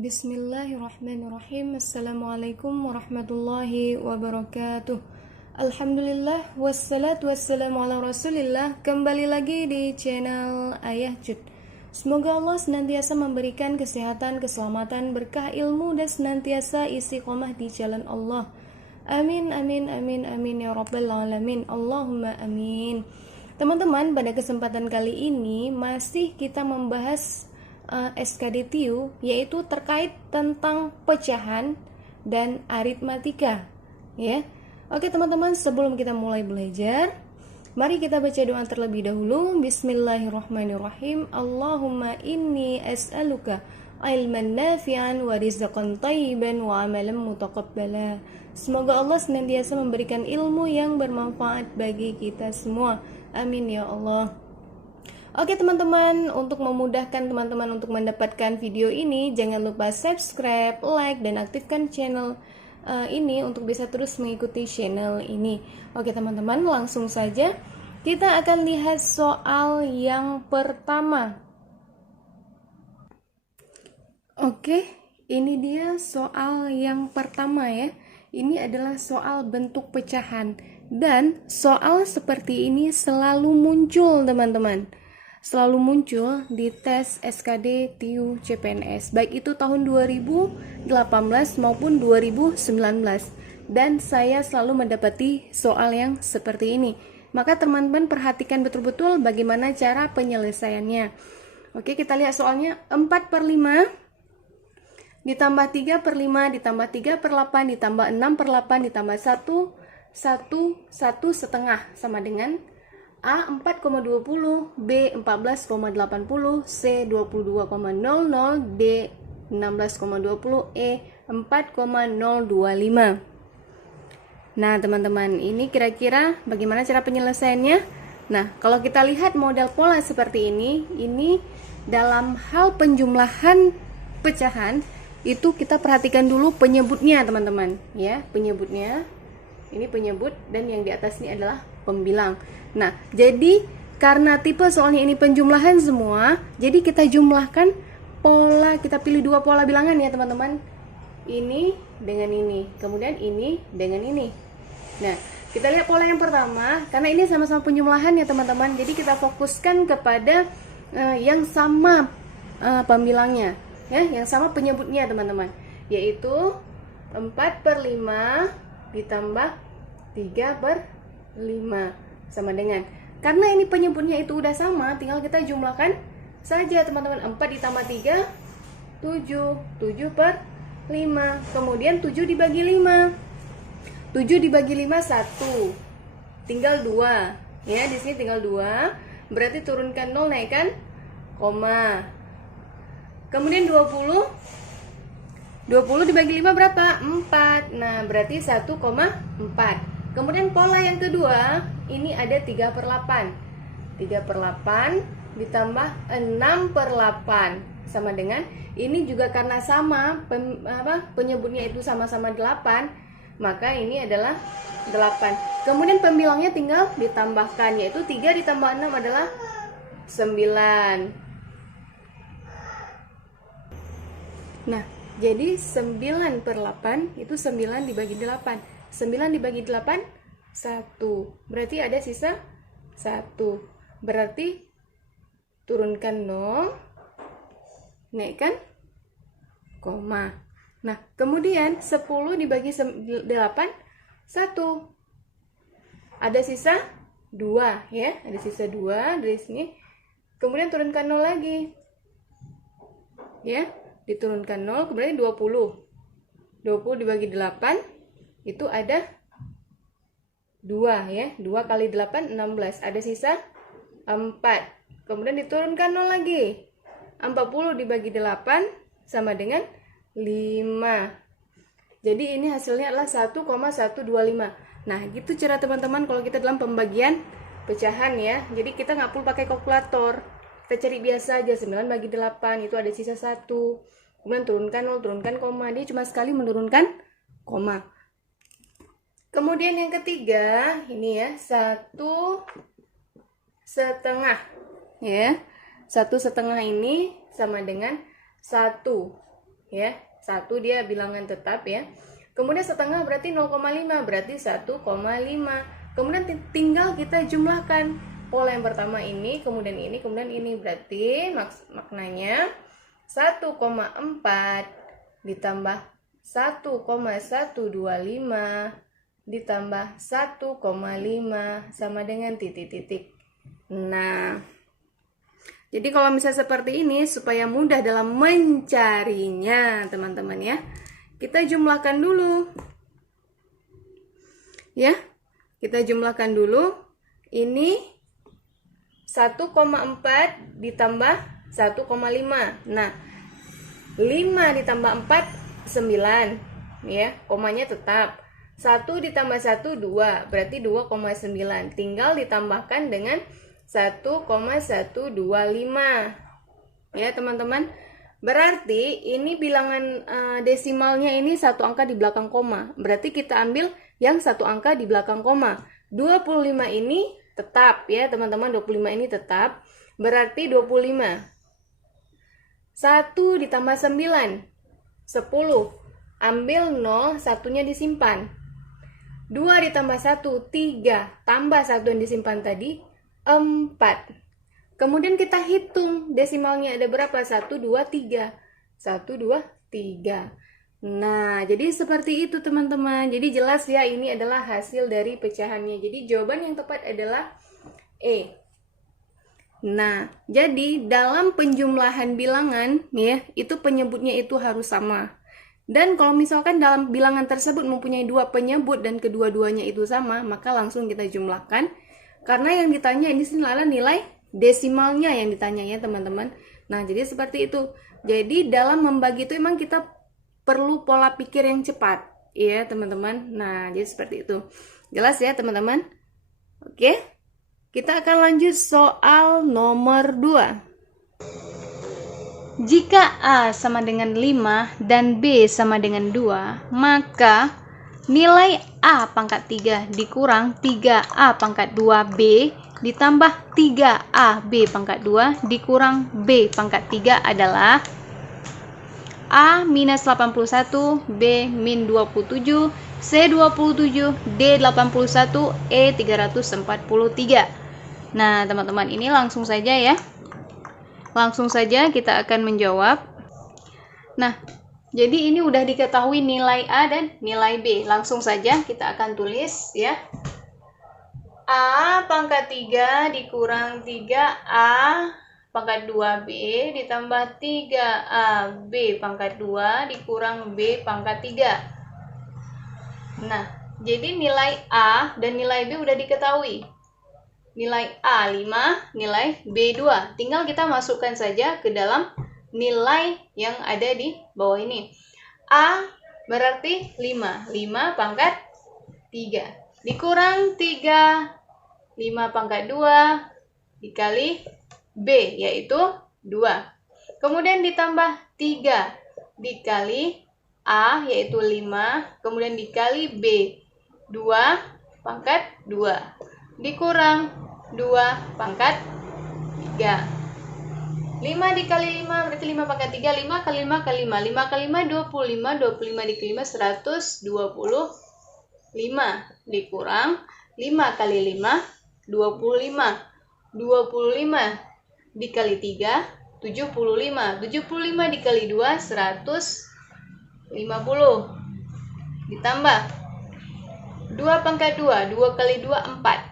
Bismillahirrahmanirrahim. Assalamualaikum warahmatullahi wabarakatuh. Alhamdulillah, wassalatu wassalamu ala rasulillah. Kembali lagi di channel Ayah Jud. Semoga Allah senantiasa memberikan kesehatan, keselamatan, berkah ilmu, dan senantiasa istiqomah di jalan Allah. Amin, amin, amin, amin ya rabbal alamin. Allahumma amin. Teman-teman, pada kesempatan kali ini masih kita membahas SKD-TIU, yaitu terkait tentang pecahan dan aritmatika, ya. Oke teman-teman, sebelum kita mulai belajar, mari kita baca doa terlebih dahulu. Bismillahirrahmanirrahim. Allahumma inni as'aluka ilman nafi'an wa rizqan thayyiban wa amalan mutaqabbala. Semoga Allah senantiasa memberikan ilmu yang bermanfaat bagi kita semua. Amin ya Allah. Oke teman-teman, untuk memudahkan teman-teman untuk mendapatkan video ini, jangan lupa subscribe, like, dan aktifkan channel ini untuk bisa terus mengikuti channel ini. Oke teman-teman, langsung saja kita akan lihat soal yang pertama. Oke, ini dia soal yang pertama ya. Ini adalah soal bentuk pecahan, dan soal seperti ini selalu muncul teman-teman. Selalu muncul di tes SKD TIU CPNS, baik itu tahun 2018 maupun 2019, dan saya selalu mendapati soal yang seperti ini. Maka teman-teman perhatikan betul-betul bagaimana cara penyelesaiannya. Oke, kita lihat soalnya. 4/5 ditambah 3/5 ditambah 3/8 ditambah 6/8 ditambah 1 setengah sama dengan A 4,20, B 14,80, C 22,00, D 16,20, E 4,025. Nah teman-teman, ini kira-kira bagaimana cara penyelesaiannya? Nah, kalau kita lihat model pola seperti ini dalam hal penjumlahan pecahan, itu kita perhatikan dulu penyebutnya teman-teman ya, penyebutnya. Ini penyebut, dan yang di atas ini adalah pembilang. Nah, jadi karena tipe soalnya ini penjumlahan semua, jadi kita jumlahkan pola, kita pilih dua pola bilangan ya teman-teman. Ini dengan ini, kemudian ini dengan ini. Nah, kita lihat pola yang pertama, karena ini sama-sama penjumlahan ya teman-teman, jadi kita fokuskan kepada yang sama pembilangnya, ya, yang sama penyebutnya teman-teman, yaitu 4/5 ditambah 3/5 sama dengan, karena ini penyebutnya itu udah sama, tinggal kita jumlahkan saja teman-teman. 4 ditambah 3 7, 7/5, kemudian 7 dibagi 5, 7 dibagi 5 1, tinggal 2 ya, di sini tinggal 2, berarti turunkan 0, naikkan koma. Kemudian 20 dibagi 5 berapa? 4. Nah, berarti 1,4. Kemudian pola yang kedua, ini ada 3/8. 3/8 ditambah 6/8 sama dengan, ini juga karena sama penyebutnya itu sama-sama 8, maka ini adalah 8. Kemudian pembilangnya tinggal ditambahkan, yaitu 3 ditambah 6 adalah 9. Nah, jadi 9/8 itu 9 dibagi 8. 9 dibagi 8 1. Berarti ada sisa 1. Berarti turunkan 0, naikkan koma. Nah, kemudian 10 dibagi 8 1. Ada sisa 2 ya, ada sisa 2 dari sini. Kemudian turunkan 0 lagi. Ya. Diturunkan 0, kemudian 20 dibagi 8 itu ada 2 ya, 2 kali 8 16, ada sisa 4. Kemudian diturunkan 0 lagi, 40 dibagi 8 sama dengan 5. Jadi ini hasilnya adalah 1,125. Nah, gitu cara teman-teman kalau kita dalam pembagian pecahan ya. Jadi kita nggak perlu pakai kalkulator, kita cari biasa aja. 9 bagi 8 itu ada sisa 1, kemudian turunkan 0, turunkan koma. Dia cuma sekali menurunkan koma. Kemudian yang ketiga, ini ya, 1 setengah ya. 1 setengah ini sama dengan 1. ya. 1 dia bilangan tetap ya. Kemudian setengah berarti 0,5, berarti 1,5. Kemudian tinggal kita jumlahkan pola yang pertama ini, kemudian ini, berarti maknanya 1,4 ditambah 1,125 ditambah 1,5 sama dengan titik-titik. Nah, jadi kalau misalnya seperti ini, supaya mudah dalam mencarinya, teman-teman ya, kita jumlahkan dulu. Ya, kita jumlahkan dulu. Ini 1,4 ditambah 1,5. Nah, 5 ditambah 4, 9. Ya, komanya tetap. 1 ditambah 1, 2. Berarti 2,9. Tinggal ditambahkan dengan 1,125. Ya, teman-teman. Berarti ini bilangan desimalnya ini satu angka di belakang koma. Berarti kita ambil yang satu angka di belakang koma. 25 ini tetap ya, teman-teman. 25 ini tetap. Berarti 25. 1 ditambah 9, 10. Ambil 0, satunya disimpan. 2 ditambah 1, 3. Tambah 1 yang disimpan tadi, 4. Kemudian kita hitung desimalnya ada berapa? 1, 2, 3. 1, 2, 3. Nah, jadi seperti itu teman-teman. Jadi jelas ya, ini adalah hasil dari pecahannya. Jadi jawaban yang tepat adalah E. Nah, jadi dalam penjumlahan bilangan nih ya, itu penyebutnya itu harus sama. Dan kalau misalkan dalam bilangan tersebut mempunyai dua penyebut dan kedua-duanya itu sama, maka langsung kita jumlahkan. Karena yang ditanya ini adalah nilai desimalnya yang ditanya ya teman-teman. Nah, jadi seperti itu. Jadi dalam membagi itu memang kita perlu pola pikir yang cepat ya teman-teman. Nah, jadi seperti itu. Jelas ya teman-teman? Oke. Kita akan lanjut soal nomor 2. Jika A sama dengan 5 dan B sama dengan 2, maka nilai A pangkat 3 dikurang 3A pangkat 2B ditambah 3AB pangkat 2 dikurang B pangkat 3 adalah A minus 81, B min 27, C 27, D 81, E 343. Nah, teman-teman, ini langsung saja ya. Langsung saja kita akan menjawab. Nah, jadi ini udah diketahui nilai A dan nilai B. Langsung saja kita akan tulis ya. A pangkat 3 dikurang 3A pangkat 2B ditambah 3AB pangkat 2 dikurang B pangkat 3. Nah, jadi nilai A dan nilai B udah diketahui. Nilai A 5, nilai B 2. Tinggal kita masukkan saja ke dalam nilai yang ada di bawah ini. A berarti 5. 5 pangkat 3. Dikurang 3. 5 pangkat 2. Dikali B, yaitu 2. Kemudian ditambah 3. Dikali A, yaitu 5. Kemudian dikali B. 2 pangkat 2. Dikurang 2 pangkat 3. 5 dikali 5 berarti 5 pangkat 3. 5 kali 5 kali 5. 5 kali 5 25. 25 dikali 5 125. Dikurang 5 kali 5 25. 25 dikali 3 75. 75 dikali 2 150. Ditambah 2 pangkat 2. 2 kali 2 4.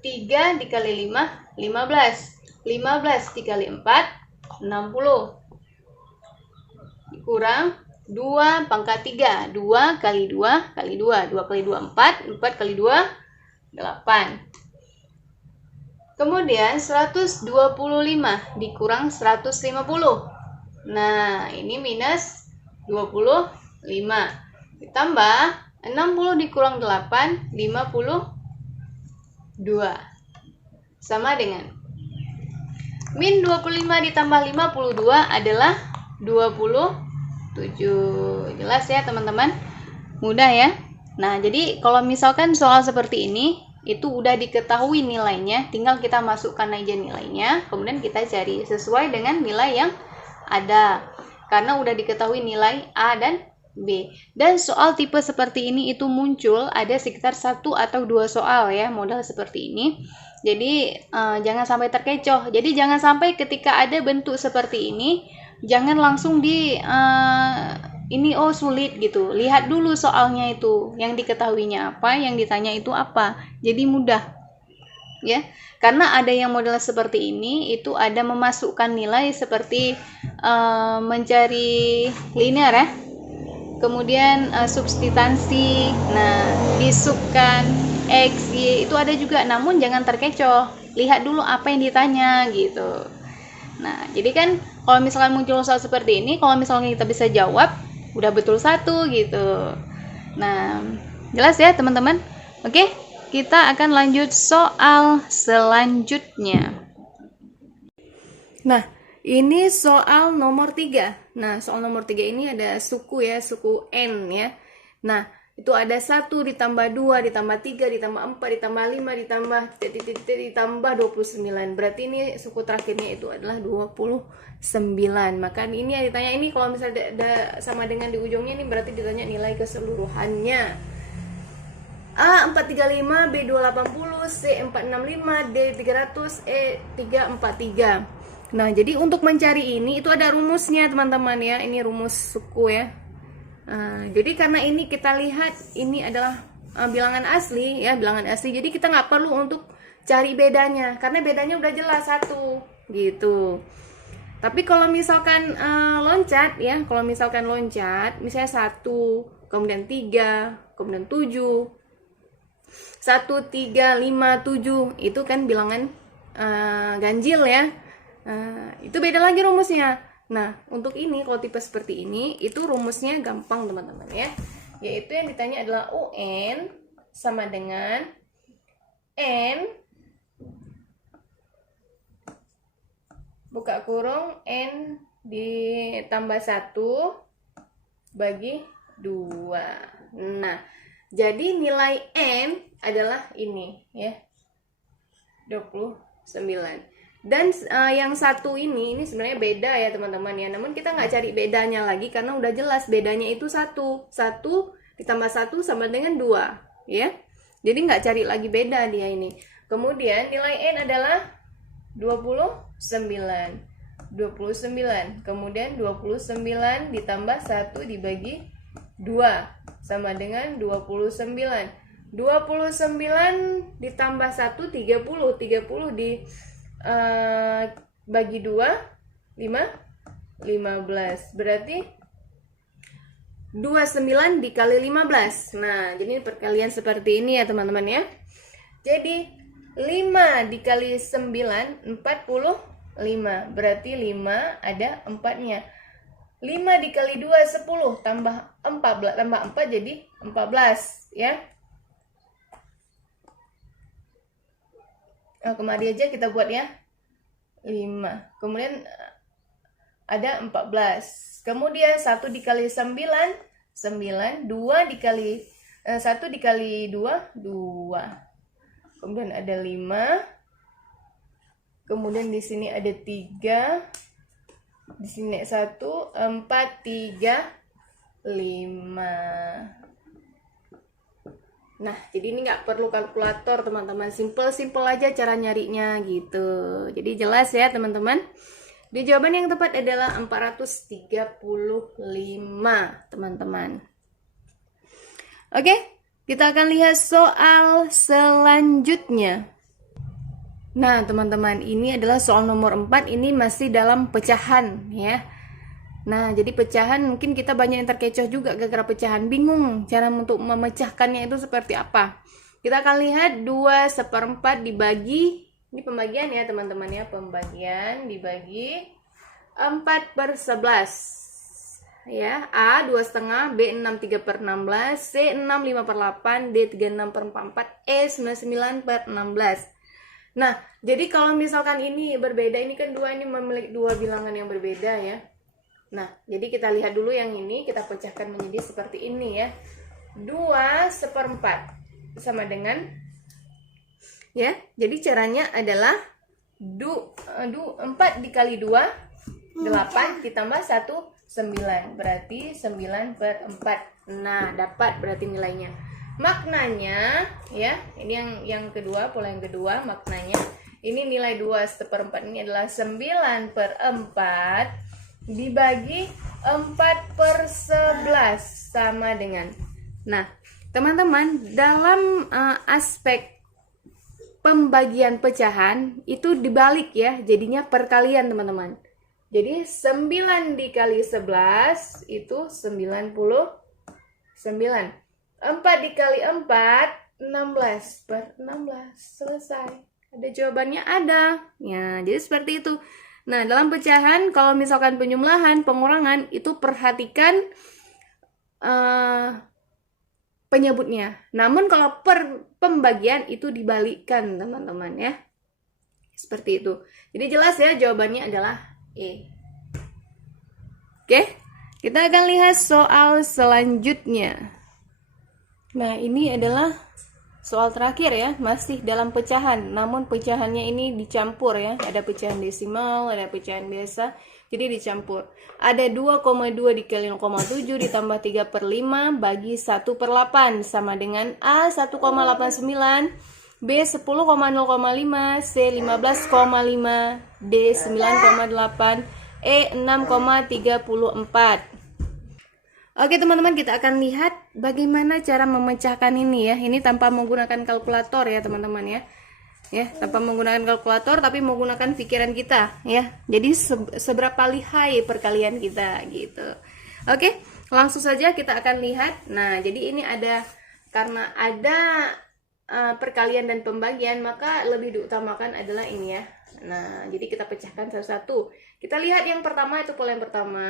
3 dikali 5, 15. 15 dikali 4, 60. Dikurang 2 pangkat 3. 2 kali 2 kali 2. 2 kali 2, 4. 4 kali 2, 8. Kemudian 125 dikurang 150. Nah, ini minus 25. Ditambah 60 dikurang 8, 52. Sama dengan min 25 ditambah 52 adalah 27. Jelas ya teman-teman? Mudah ya? Nah, jadi kalau misalkan soal seperti ini, itu udah diketahui nilainya, tinggal kita masukkan aja nilainya, kemudian kita cari sesuai dengan nilai yang ada. karena udah diketahui nilai A dan B. Dan soal tipe seperti ini itu muncul ada sekitar 1 atau 2 soal ya, modal seperti ini. Jadi jangan sampai terkecoh. Jadi jangan sampai ketika ada bentuk seperti ini, jangan langsung ini oh sulit gitu. Lihat dulu soalnya itu, yang diketahuinya apa, yang ditanya itu apa. Jadi mudah. Ya, karena ada yang model seperti ini itu ada memasukkan nilai seperti mencari linear ya, kemudian substitusi, nah disubkan X, Y itu ada juga, namun jangan terkecoh, lihat dulu apa yang ditanya gitu. Nah jadi kan kalau misalkan muncul soal seperti ini, kalau misalnya kita bisa jawab udah betul satu gitu. Nah jelas ya teman-teman. Oke, kita akan lanjut soal selanjutnya. Nah, ini soal nomor 3. Nah, soal nomor 3 ini ada suku ya, suku N ya. Nah, itu ada 1 ditambah 2 ditambah 3 ditambah 4 ditambah 5 ditambah ditambah 29. Berarti ini suku terakhirnya itu adalah 29. Maka ini yang ditanya, ini kalau misalnya sama dengan di ujungnya ini berarti ditanya nilai keseluruhannya. A 435, B 280, C 465, D 300, E 343. Nah, jadi untuk mencari ini itu ada rumusnya teman-teman ya. Ini rumus suku ya. Jadi karena ini kita lihat ini adalah bilangan asli ya, bilangan asli. Jadi kita nggak perlu untuk cari bedanya, karena bedanya udah jelas 1 gitu. Tapi kalau misalkan loncat ya, kalau misalkan loncat, misalnya 1, kemudian 3, kemudian 7, 1, 3, 5, 7 itu kan bilangan ganjil ya. Itu beda lagi rumusnya. Nah, untuk ini kalau tipe seperti ini itu rumusnya gampang teman-teman ya. Yaitu yang ditanya adalah UN sama dengan N buka kurung N ditambah 1 bagi 2. Nah, jadi nilai N adalah ini ya, 29. Dan yang satu ini sebenarnya beda ya teman-teman ya. Namun kita nggak cari bedanya lagi karena udah jelas bedanya itu 1 ditambah 1 sama dengan 2 ya. Jadi nggak cari lagi beda dia ini. Kemudian nilai N adalah 29. Kemudian 29 ditambah 1 dibagi 2 sama dengan 29. 29 ditambah 1 30. 30 di bagi 2 15. Berarti 29 dikali 15. Nah, jadi perkalian seperti ini ya teman-teman ya. Jadi 5 dikali 9 45. Berarti 5 ada 4-nya. 5 dikali 2 10 tambah 4 jadi 14 ya. Kemari aja kita buat ya. 5. Kemudian ada 14. Kemudian 1 dikali 9 9. 2 dikali 1 dikali 2 2. Kemudian ada 5. Kemudian di sini ada 3. Di sini 1 4 3 5. Nah, jadi ini nggak perlu kalkulator teman-teman, simple aja cara nyarinya gitu. Jadi jelas ya teman-teman. Di jawaban yang tepat adalah 435 teman-teman. Oke, kita akan lihat soal selanjutnya. Nah teman-teman, ini adalah soal nomor 4, ini masih dalam pecahan ya. Nah, jadi pecahan mungkin kita banyak yang terkecoh juga gara-gara pecahan, bingung cara untuk memecahkannya itu seperti apa. Kita akan lihat 2/4 dibagi, ini pembagian ya teman-teman ya, pembagian dibagi 4/11 ya. A 2,5, B 6/3/16, C 6/5/8, D 36/44, E 99/16. Nah, jadi kalau misalkan ini berbeda, ini kan ini memiliki 2 bilangan yang berbeda ya. Nah, jadi kita lihat dulu yang ini, kita pecahkan menjadi seperti ini ya. 2/4 sama dengan ya. Jadi caranya adalah 4 dikali 2 8 ditambah 1 9. Berarti 9 per 4. Nah, dapat berarti nilainya. Maknanya, ya, ini yang kedua, pola yang kedua, maknanya, ini nilai 2/4 ini adalah 9 per 4 dibagi 4/11 sama dengan. Nah, teman-teman, dalam aspek pembagian pecahan itu dibalik ya, jadinya perkalian teman-teman. Jadi 9 dikali 11 itu 99. 4 dikali 4 16 per 16. Selesai. Ada jawabannya, ada. Ya, jadi seperti itu. Nah, dalam pecahan kalau misalkan penjumlahan, pengurangan itu perhatikan penyebutnya. Namun kalau pembagian itu dibalikkan teman-teman ya. Seperti itu. Jadi jelas ya, jawabannya adalah E. Oke, kita akan lihat soal selanjutnya. Nah, ini adalah soal terakhir ya, masih dalam pecahan. Namun pecahannya ini dicampur ya. Ada pecahan desimal, ada pecahan biasa. Jadi dicampur. Ada 2,2 dikali 0,7 ditambah 3/5 bagi 1/8 sama dengan A 1,89, B 10,0,5, C 15,5, D 9,8, E 6,34. Oke teman-teman, kita akan lihat bagaimana cara memecahkan ini ya. Ini tanpa menggunakan kalkulator ya teman-teman ya. Ya, tanpa menggunakan kalkulator tapi menggunakan pikiran kita ya. Jadi seberapa lihai perkalian kita gitu. Oke, langsung saja kita akan lihat. Nah, jadi ini ada, karena ada perkalian dan pembagian, maka lebih diutamakan adalah ini ya. Nah, jadi kita pecahkan satu-satu. Kita lihat yang pertama, itu pola yang pertama.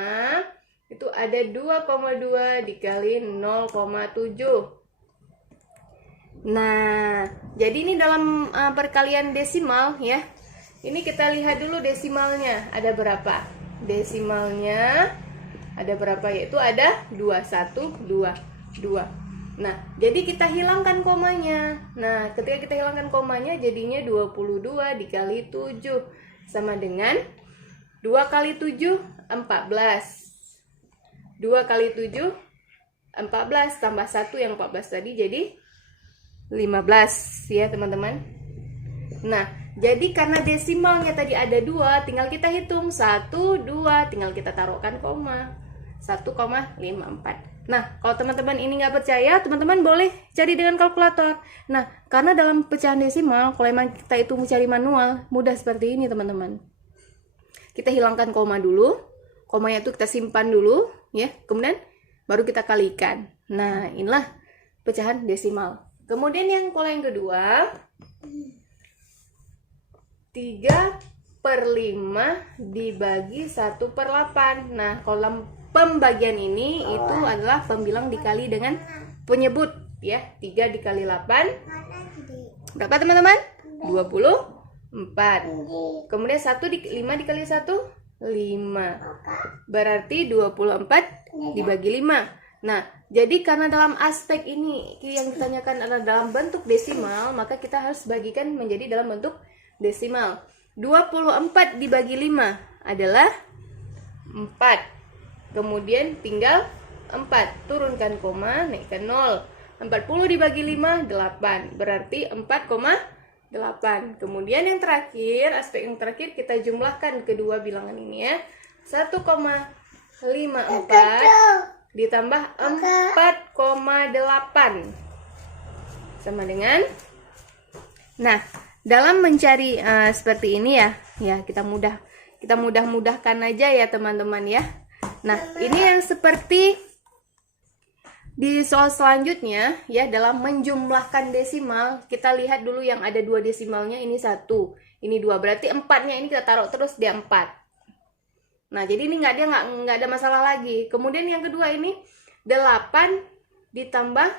Itu ada 2,2 dikali 0,7. Nah, jadi ini dalam perkalian desimal ya. Ini kita lihat dulu desimalnya ada berapa. Desimalnya ada berapa, yaitu ada 2, 1, 2, 2. Nah, jadi kita hilangkan komanya. Nah, ketika kita hilangkan komanya jadinya 22 dikali 7 sama dengan 2 kali 7 14. 2 kali 7 14 tambah 1 yang 14 tadi jadi 15 ya teman-teman. Nah, jadi karena desimalnya tadi ada 2, tinggal kita hitung 1, 2, tinggal kita taruhkan koma 1,54. Nah, kalau teman-teman ini nggak percaya, teman-teman boleh cari dengan kalkulator. Nah, karena dalam pecahan desimal, kalau emang kita itu mencari manual, mudah seperti ini teman-teman. Kita hilangkan koma dulu, komanya itu kita simpan dulu ya, kemudian baru kita kalikan. Nah, inilah pecahan desimal. Kemudian yang pola yang kedua, 3/5 dibagi 1/8. Nah, kolom pembagian ini itu adalah pembilang dikali dengan penyebut ya. 3 dikali 8 berapa teman-teman? 24. Kemudian 5 dikali 1 5. Berarti 24 dibagi 5. Nah, jadi karena dalam aspek ini yang ditanyakan adalah dalam bentuk desimal, maka kita harus bagikan menjadi dalam bentuk desimal. 24 dibagi 5 adalah 4. Kemudian tinggal 4. Turunkan koma, naikkan 0. 40 dibagi 5, 8. Berarti 4,8. Kemudian yang terakhir, aspek yang terakhir kita jumlahkan kedua bilangan ini ya. 1,54 ditambah 4,8 sama dengan, nah dalam mencari seperti ini ya kita mudah-mudahkan aja ya teman-teman ya. Nah, ini yang seperti di soal selanjutnya ya, dalam menjumlahkan desimal kita lihat dulu yang ada 2 desimalnya, ini 1, ini 2, berarti 4-nya ini kita taruh terus di 4. Nah, jadi ini nggak ada masalah lagi. Kemudian yang kedua ini 8 ditambah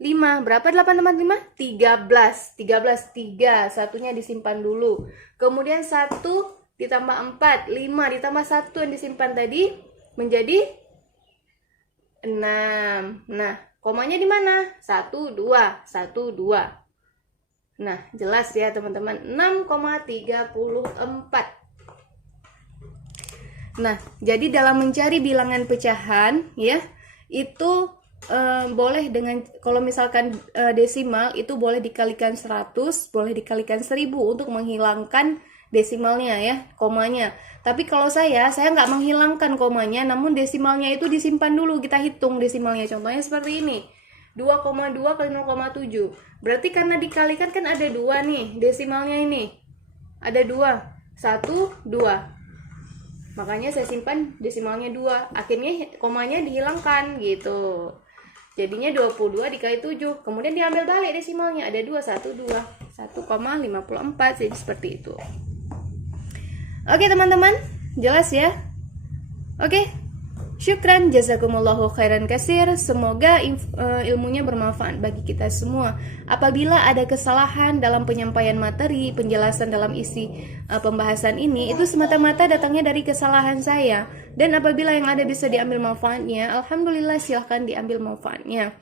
5. Berapa 8 tambah 5? 13. 3. Satunya disimpan dulu. Kemudian 1 ditambah 4. 5 ditambah 1 yang disimpan tadi menjadi 6. Nah, komanya di mana? 1, 2. 1, 2. Nah, jelas ya teman-teman. 6,34. Nah, jadi dalam mencari bilangan pecahan ya, itu boleh dengan, kalau misalkan desimal itu boleh dikalikan 100, boleh dikalikan 1000 untuk menghilangkan desimalnya ya, komanya. Tapi kalau saya nggak menghilangkan komanya, namun desimalnya itu disimpan dulu, kita hitung desimalnya. Contohnya seperti ini, 2,2 kali 0,7. Berarti karena dikalikan kan ada 2 nih, desimalnya ini. Ada 2, 1, 2. Makanya saya simpan desimalnya 2. Akhirnya komanya dihilangkan gitu. Jadinya 22 dikali 7. Kemudian diambil balik desimalnya. Ada 2, 1, 2. 1,54. Jadi seperti itu. Oke teman-teman, jelas ya? Oke, syukran, jazakumullahu khairan kasir. Semoga ilmunya bermanfaat bagi kita semua. Apabila ada kesalahan dalam penyampaian materi, penjelasan dalam isi pembahasan ini, itu semata-mata datangnya dari kesalahan saya. Dan apabila yang ada bisa diambil manfaatnya, alhamdulillah, silahkan diambil manfaatnya.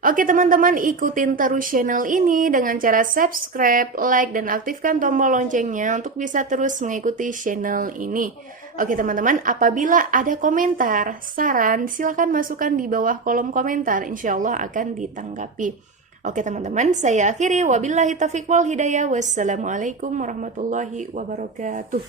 Oke teman-teman, ikutin terus channel ini dengan cara subscribe, like, dan aktifkan tombol loncengnya untuk bisa terus mengikuti channel ini. Oke teman-teman, apabila ada komentar, saran, silahkan masukkan di bawah kolom komentar. Insya Allah akan ditanggapi. Oke teman-teman, saya akhiri. Wabillahi taufiq wal hidayah. Wassalamualaikum warahmatullahi wabarakatuh.